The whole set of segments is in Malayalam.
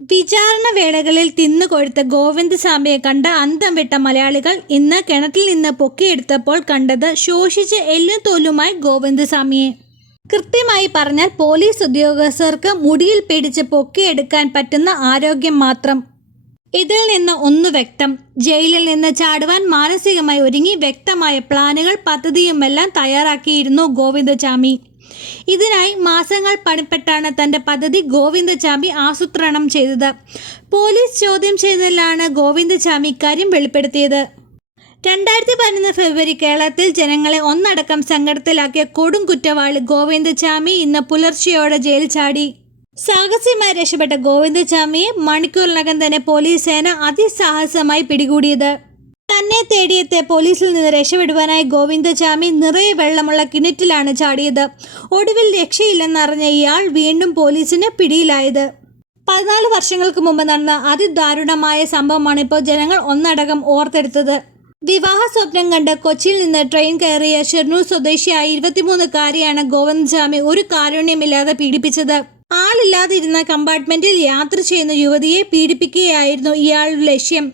വിചാരണ വേളകളിൽ തിന്നുകൊഴുത്ത ഗോവിന്ദസ്വാമിയെ കണ്ട അന്തം വിട്ട മലയാളികൾ ഇന്ന് കിണറ്റിൽ നിന്ന് പൊക്കിയെടുത്തപ്പോൾ കണ്ടത് ശോഷിച്ച് എല്ലും തോലുമായി ഗോവിന്ദസ്വാമിയെ. കൃത്യമായി പറഞ്ഞാൽ പോലീസ് ഉദ്യോഗസ്ഥർക്ക് മുടിയിൽ പിടിച്ച് പൊക്കിയെടുക്കാൻ പറ്റുന്ന ആരോഗ്യം മാത്രം. ഇതിൽ നിന്ന് ഒന്ന് വ്യക്തം, ജയിലിൽ നിന്ന് ചാടുവാൻ മാനസികമായി ഒരുങ്ങി വ്യക്തമായ പ്ലാനുകൾ പദ്ധതിയുമെല്ലാം തയ്യാറാക്കിയിരുന്നു ഗോവിന്ദസ്വാമി. ഇതിനായി മാസങ്ങൾ പണിപ്പെട്ടാണ് തൻ്റെ പദ്ധതി ഗോവിന്ദസ്വാമി ആസൂത്രണം ചെയ്തത്. പോലീസ് ചോദ്യം ചെയ്തതിലാണ് ഗോവിന്ദസ്വാമി ഇക്കാര്യം വെളിപ്പെടുത്തിയത്. 2011 ഫെബ്രുവരി കേരളത്തിൽ ജനങ്ങളെ ഒന്നടക്കം സങ്കടത്തിലാക്കിയ കൊടും കുറ്റവാളി ഗോവിന്ദസ്വാമി ഇന്ന് പുലർച്ചെയോടെ ജയിൽ ചാടി. സാഹസികമായി രക്ഷപ്പെട്ട ഗോവിന്ദസ്വാമിയെ മണിക്കൂറിനകം തന്നെ പോലീസ് സേന അതിസാഹസമായി പിടികൂടിയത്. തന്നെ തേടിയെത്തിയ പോലീസിൽ നിന്ന് രക്ഷപ്പെടുവാനായി ഗോവിന്ദസ്വാമി നിറയെ വെള്ളമുള്ള കിണറ്റിലാണ് ചാടിയത്. ഒടുവിൽ രക്ഷയില്ലെന്നറിഞ്ഞ ഇയാൾ വീണ്ടും പോലീസിന് പിടിയിലായത്. 14 വർഷങ്ങൾക്ക് മുമ്പ് നടന്ന അതിദാരുണമായ സംഭവമാണ് ഇപ്പോൾ ജനങ്ങൾ ഒന്നടങ്കം ഓർത്തെടുത്തത്. വിവാഹ സ്വപ്നം കണ്ട് കൊച്ചിയിൽ നിന്ന് ട്രെയിൻ കയറിയ ഷെർണൂർ സ്വദേശിയായ 23-കാരിയാണ് ഗോവിന്ദസ്വാമി ഒരു കാരുണ്യമില്ലാതെ പീഡിപ്പിച്ചത്. ആളില്ലാതിരുന്ന കമ്പാർട്ട്മെന്റിൽ യാത്ര ചെയ്യുന്ന യുവതിയെ പീഡിപ്പിക്കുകയായിരുന്നു ഇയാളുടെ ലക്ഷ്യം.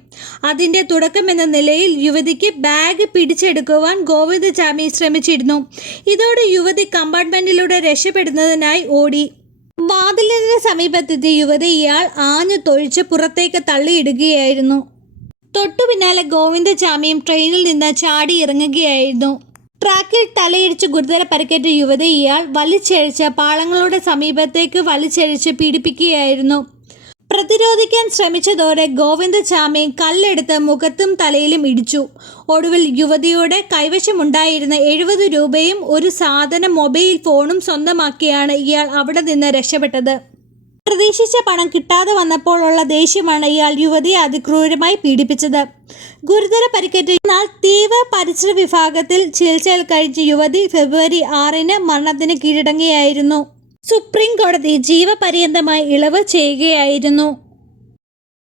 അതിന്റെ തുടക്കമെന്ന നിലയിൽ യുവതിക്ക് ബാഗ് പിടിച്ചെടുക്കുവാൻ ഗോവിന്ദസ്വാമി ശ്രമിച്ചിരുന്നു. ഇതോടെ യുവതി കമ്പാർട്ട്മെന്റിലൂടെ രക്ഷപ്പെടുന്നതിനായി ഓടി. വാതിലിന് സമീപത്തെത്തിയ യുവതി ഇയാൾ ആഞ്ഞു തൊഴിച്ച് പുറത്തേക്ക് തള്ളിയിടുകയായിരുന്നു. തൊട്ടു പിന്നാലെ ഗോവിന്ദസ്വാമിയും ട്രെയിനിൽ നിന്ന് ചാടി ഇറങ്ങുകയായിരുന്നു. ട്രാക്കിൽ തലയിടിച്ച് ഗുരുതര പരിക്കേറ്റ യുവതി ഇയാൾ വലിച്ചഴിച്ച് പാളങ്ങളുടെ സമീപത്തേക്ക് വലിച്ചഴിച്ച് പീഡിപ്പിക്കുകയായിരുന്നു. പ്രതിരോധിക്കാൻ ശ്രമിച്ചതോടെ ഗോവിന്ദസ്വാമി കല്ലെടുത്ത് മുഖത്തും തലയിലും ഇടിച്ചു. ഒടുവിൽ യുവതിയുടെ കൈവശമുണ്ടായിരുന്ന 70 രൂപയും ഒരു സാധന മൊബൈൽ ഫോണും സ്വന്തമാക്കിയാണ് ഇയാൾ അവിടെ നിന്ന് രക്ഷപ്പെട്ടത്. പ്രതീക്ഷിച്ച പണം കിട്ടാതെ വന്നപ്പോഴുള്ള ദേഷ്യമാണ് ഇയാൾ യുവതിയെ അതിക്രൂരമായി പീഡിപ്പിച്ചത്. ഗുരുതര പരിക്കേറ്റ എന്നാൽ തീവ്ര പരിചരണ വിഭാഗത്തിൽ ചികിത്സയിൽ കഴിച്ച യുവതി ഫെബ്രുവരി 6-ന് മരണത്തിന് കീഴടങ്ങുകയായിരുന്നു. സുപ്രീം കോടതി ജീവപര്യന്തമായി ഇളവ് ചെയ്യുകയായിരുന്നു.